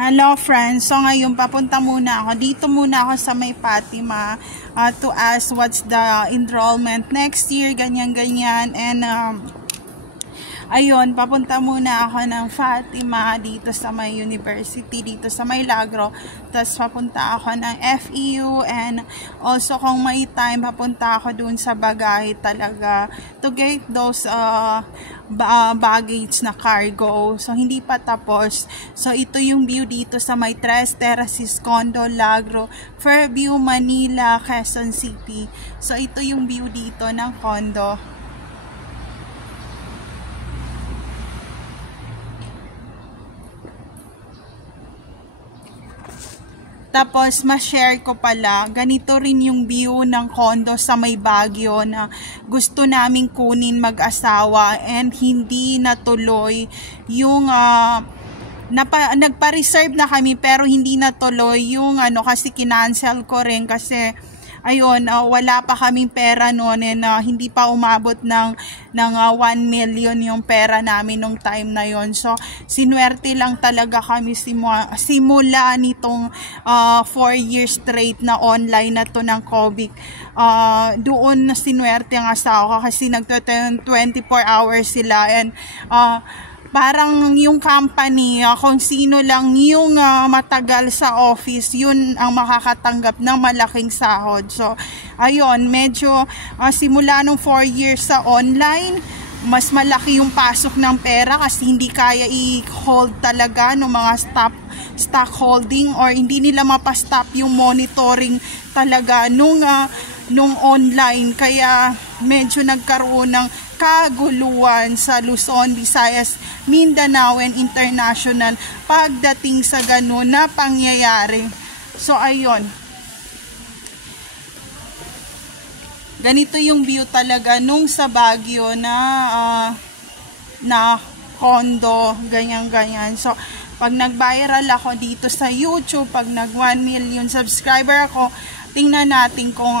Hello friends, so ngayon papunta muna ako. Dito muna ako sa may Fatima to ask what's the enrollment next year, ganyan-ganyan. And ayun, papunta muna ako ng Fatima dito sa may university, dito sa may Lagro. Tapos papunta ako ng FEU and also kung may time, papunta ako dun sa Bagay talaga to get those baggage na cargo. So hindi pa tapos. So ito yung view dito sa may Tres Terraces Condo, Lagro, Fairview, Manila, Quezon City. So ito yung view dito ng condo. Tapos, ma-share ko pala, ganito rin yung view ng condo sa may Baguio na gusto naming kunin mag-asawa and hindi natuloy yung, nagpa-reserve na kami pero hindi natuloy yung kasi kinancel ko rin kasi ayun, wala pa kaming pera noon and hindi pa umabot ng 1 million yung pera namin nung time na yon. So, sinuwerte lang talaga kami simula nitong 4 years straight na online na to ng COVID. Doon na sinuwerte ang asawa ko kasi nagto 24 hours sila and parang yung company, kung sino lang yung matagal sa office, yun ang makakatanggap ng malaking sahod. So, ayun, medyo simula nung 4 years sa online, mas malaki yung pasok ng pera kasi hindi kaya i-hold talaga ng mga stock holding or hindi nila mapastop yung monitoring talaga nung online. Kaya medyo nagkaroon ng kaguluhan sa Luzon, Visayas, Mindanao and International pagdating sa ganun na pangyayari. So ayun, ganito yung view talaga nung sa Baguio na condo, ganyan-ganyan. So pag nag-viral ako dito sa YouTube, pag nag 1 million subscriber ako, tingnan natin kung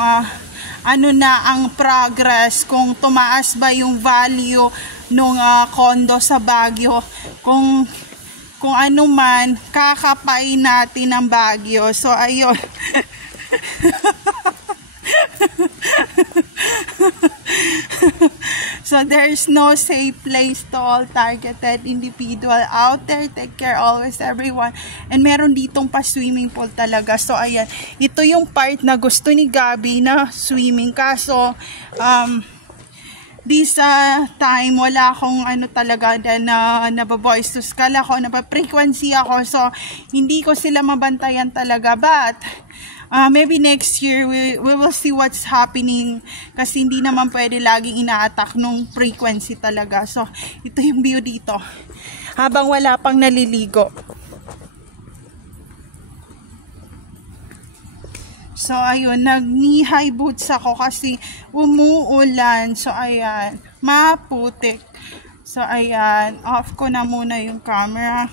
ano na ang progress, kung tumaas ba yung value nung condo sa Baguio, kung ano man, kakapay natin ang Baguio. So ayun. So there's no safe place to all targeted individual out there. Take care always everyone. And meron ditong pa swimming pool talaga. So ayan, ito yung part na gusto ni Gabi na swimming. Kaso this time wala akong talaga na nababoys to skull ako, napa-frequency ako. So hindi ko sila mabantayan talaga. But maybe next year we will see what's happening kasi hindi naman pwede laging ina-attack nung frequency talaga. So ito yung view dito habang wala pang naliligo. So ayun, nag-knee high boots ako kasi umuulan. So ayan, maputik. So ayan, off ko na muna yung camera.